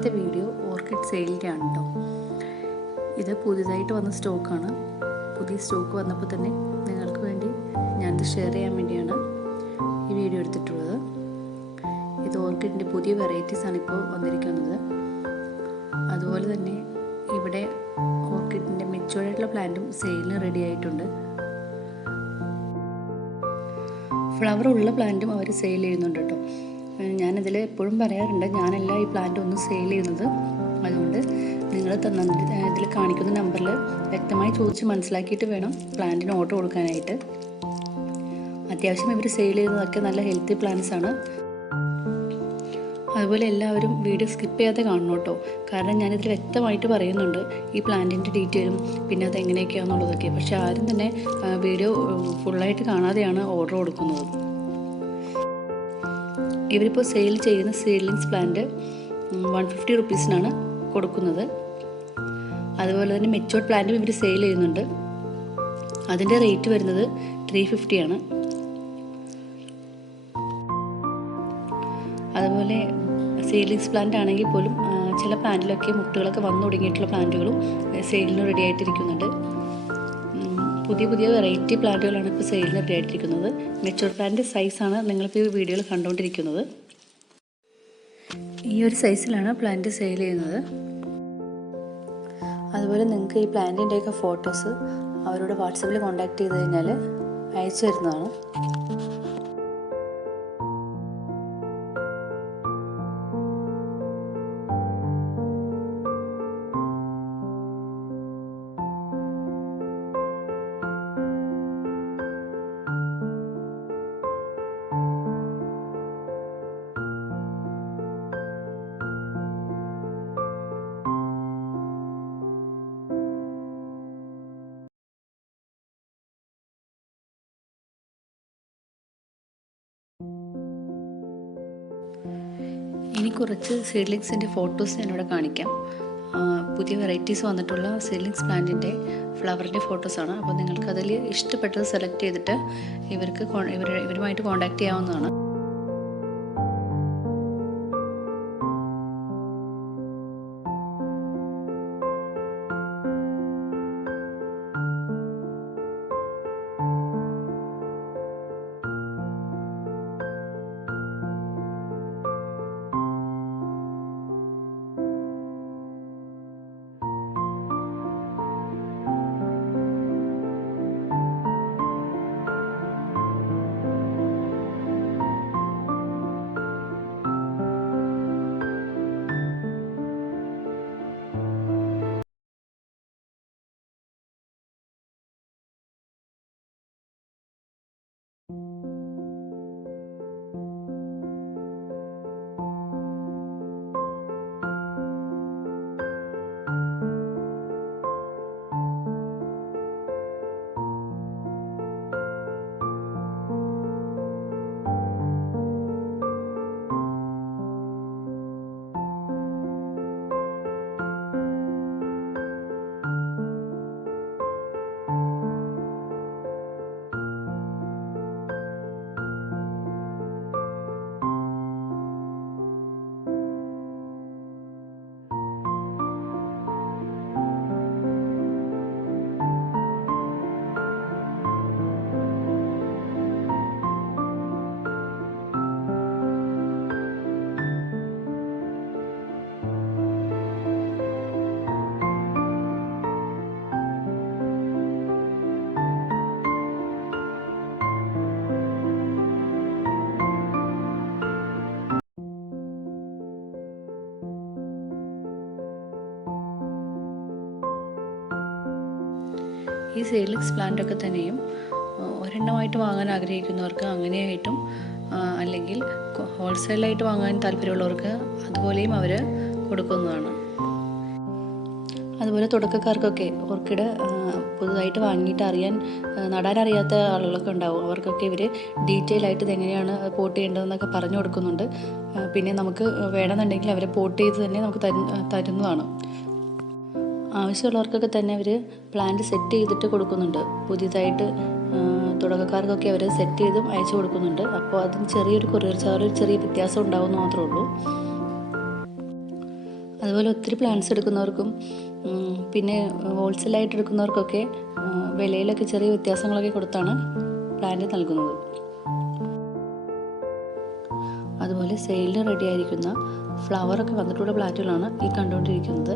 ഇന്നത്തെ video orchid സെയിലിൻ്റെ ആണ് കേട്ടോ. ഇത് പുതിയതായിട്ട് വന്ന സ്റ്റോക്കാണ്. പുതിയ സ്റ്റോക്ക് വന്നപ്പോൾ തന്നെ നിങ്ങൾക്ക് വേണ്ടി ഞാനിത് ഷെയർ ചെയ്യാൻ വേണ്ടിയാണ് ഈ വീഡിയോ എടുത്തിട്ടുള്ളത്. ഇത് ഓർക്കിഡിൻ്റെ പുതിയ വെറൈറ്റീസാണ് ഇപ്പോൾ വന്നിരിക്കുന്നത്. അതുപോലെ തന്നെ ഇവിടെ ഓർക്കിഡിൻ്റെ മെച്ചുവേർഡായിട്ടുള്ള പ്ലാന്റും സെയിലിന് റെഡി ആയിട്ടുണ്ട്. ഫ്ലവർ ഉള്ള പ്ലാന്റും അവർ സെയിൽ ചെയ്യുന്നുണ്ട് കേട്ടോ. ഞാനിതിൽ എപ്പോഴും പറയാറുണ്ട്, ഞാനല്ല ഈ പ്ലാന്റ് ഒന്ന് സെയിൽ ചെയ്യുന്നത്. അതുകൊണ്ട് നിങ്ങൾ ഇതിൽ കാണിക്കുന്ന നമ്പറിൽ വ്യക്തമായി ചോദിച്ച് മനസ്സിലാക്കിയിട്ട് വേണം പ്ലാന്റിന് ഓർഡർ കൊടുക്കാനായിട്ട്. അത്യാവശ്യം ഇവർ സെയിൽ ചെയ്യുന്നതൊക്കെ നല്ല ഹെൽത്തി പ്ലാന്റ്സ് ആണ്. അതുപോലെ എല്ലാവരും വീഡിയോ സ്കിപ്പ് ചെയ്യാതെ കാണണം കേട്ടോ. കാരണം ഞാനിതിൽ വ്യക്തമായിട്ട് പറയുന്നുണ്ട് ഈ പ്ലാന്റിൻ്റെ ഡീറ്റെയിലും പിന്നെ അത് എങ്ങനെയൊക്കെയാണെന്നുള്ളതൊക്കെ. പക്ഷെ ആരും തന്നെ വീഡിയോ ഫുള്ളായിട്ട് കാണാതെയാണ് ഓർഡർ കൊടുക്കുന്നത്. ഇവരിപ്പോൾ സെയിൽ ചെയ്യുന്ന സീഡ്ലിങ്സ് പ്ലാന്റ് 150 റുപ്പീസിനാണ് കൊടുക്കുന്നത്. അതുപോലെ തന്നെ മെച്ചുവേർഡ് പ്ലാന്റും ഇവർ സെയിൽ ചെയ്യുന്നുണ്ട്. അതിൻ്റെ റേറ്റ് വരുന്നത് 350 ആണ്. അതുപോലെ സീഡ്ലിങ്സ് പ്ലാന്റ് ആണെങ്കിൽ പോലും ചില പ്ലാന്റിലൊക്കെ മുട്ടുകളൊക്കെ വന്നു തുടങ്ങിയിട്ടുള്ള പ്ലാന്റുകളും സെയിലിന് റെഡി ആയിട്ടിരിക്കുന്നുണ്ട്. പുതിയ പുതിയ വെറൈറ്റി പ്ലാന്റുകളാണ് ഇപ്പോൾ സെയിലിന് റെഡി ആയിട്ടിരിക്കുന്നത്. മെച്ചുവേർഡ് പ്ലാന്റ് സൈസാണ് നിങ്ങളിപ്പോൾ ഈ വീഡിയോയിൽ കണ്ടുകൊണ്ടിരിക്കുന്നത്. ഈ ഒരു സൈസിലാണ് പ്ലാന്റ് സെയിൽ ചെയ്യുന്നത്. അതുപോലെ നിങ്ങൾക്ക് ഈ പ്ലാന്റിൻ്റെയൊക്കെ ഫോട്ടോസ് അവരോട് വാട്സപ്പിൽ കോൺടാക്റ്റ് ചെയ്ത് കഴിഞ്ഞാൽ അയച്ചു തരുന്നതാണ്. ഇനി കുറച്ച് സീഡ്ലിങ്സിൻ്റെ ഫോട്ടോസ് ഞാനിവിടെ കാണിക്കാം. പുതിയ വെറൈറ്റീസ് വന്നിട്ടുള്ള സീഡ്ലിങ്സ് പ്ലാന്റിൻ്റെ ഫ്ലവറിൻ്റെ ഫോട്ടോസാണ്. അപ്പോൾ നിങ്ങൾക്ക് അതിൽ ഇഷ്ടപ്പെട്ടത് സെലക്ട് ചെയ്തിട്ട് ഇവരുമായിട്ട് കോൺടാക്റ്റ് ചെയ്യാവുന്നതാണ്. ഈ സീഡ്ലിങ്സ് പ്ലാന്റൊക്കെ തന്നെയും ഒരെണ്ണമായിട്ട് വാങ്ങാൻ ആഗ്രഹിക്കുന്നവർക്ക് അങ്ങനെയായിട്ടും, അല്ലെങ്കിൽ ഹോൾസെയിലായിട്ട് വാങ്ങാൻ താല്പര്യമുള്ളവർക്ക് അതുപോലെയും അവർ കൊടുക്കുന്നതാണ്. അതുപോലെ തുടക്കക്കാർക്കൊക്കെ ഓർക്കിഡ് പുതുതായിട്ട് വാങ്ങിയിട്ട് നടാനറിയാത്ത ആളുകളൊക്കെ ഉണ്ടാവും. അവർക്കൊക്കെ ഇവർ ഡീറ്റെയിൽ ആയിട്ട് ഇതെങ്ങനെയാണ് പോട്ട് ചെയ്യേണ്ടതെന്നൊക്കെ പറഞ്ഞു കൊടുക്കുന്നുണ്ട്. പിന്നെ നമുക്ക് വേണമെന്നുണ്ടെങ്കിൽ അവരെ പോട്ട് ചെയ്ത് തന്നെ നമുക്ക് തരുന്നതാണ്. ആവശ്യമുള്ളവർക്കൊക്കെ തന്നെ അവർ പ്ലാന്റ് സെറ്റ് ചെയ്തിട്ട് കൊടുക്കുന്നുണ്ട്. പുതിയതായിട്ട് തുടക്കക്കാർക്കൊക്കെ അവർ സെറ്റ് ചെയ്തും അയച്ചു കൊടുക്കുന്നുണ്ട്. അപ്പോൾ അതിന് ചെറിയൊരു കൊറിയർ ചാർജിൽ ചെറിയ വ്യത്യാസം ഉണ്ടാവുമെന്ന് മാത്രമേ ഉള്ളൂ. അതുപോലെ ഒത്തിരി പ്ലാന്റ്സ് എടുക്കുന്നവർക്കും പിന്നെ ഹോൾസെയിലായിട്ട് എടുക്കുന്നവർക്കൊക്കെ വിലയിലൊക്കെ ചെറിയ വ്യത്യാസങ്ങളൊക്കെ കൊടുത്താണ് പ്ലാന്റ് നൽകുന്നത്. അതുപോലെ സെയിലിന് റെഡി ആയിരിക്കുന്ന ഫ്ലവറൊക്കെ വന്നിട്ടുള്ള പ്ലാന്റുകളാണ് ഈ കണ്ടുകൊണ്ടിരിക്കുന്നത്.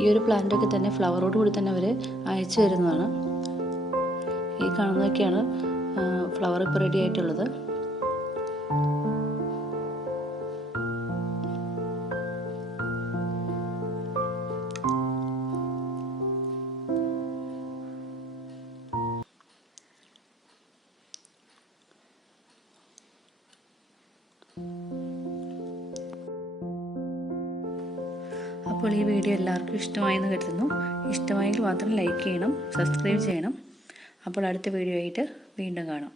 ഈ ഒരു പ്ലാന്റൊക്കെ തന്നെ ഫ്ലവറോട് കൂടി തന്നെ അവർ അയച്ചു തരുന്നതാണ്. ഈ കാണുന്നതൊക്കെയാണ് ഫ്ലവർ ഇപ്പോൾ റെഡി ആയിട്ടുള്ളത്. അപ്പോൾ ഈ വീഡിയോ എല്ലാവർക്കും ഇഷ്ടമായെന്ന് കരുതുന്നു. ഇഷ്ടമായെങ്കിൽ മാത്രം ലൈക്ക് ചെയ്യണം, സബ്സ്ക്രൈബ് ചെയ്യണം. അപ്പോൾ അടുത്ത വീഡിയോ ആയിട്ട് വീണ്ടും കാണാം.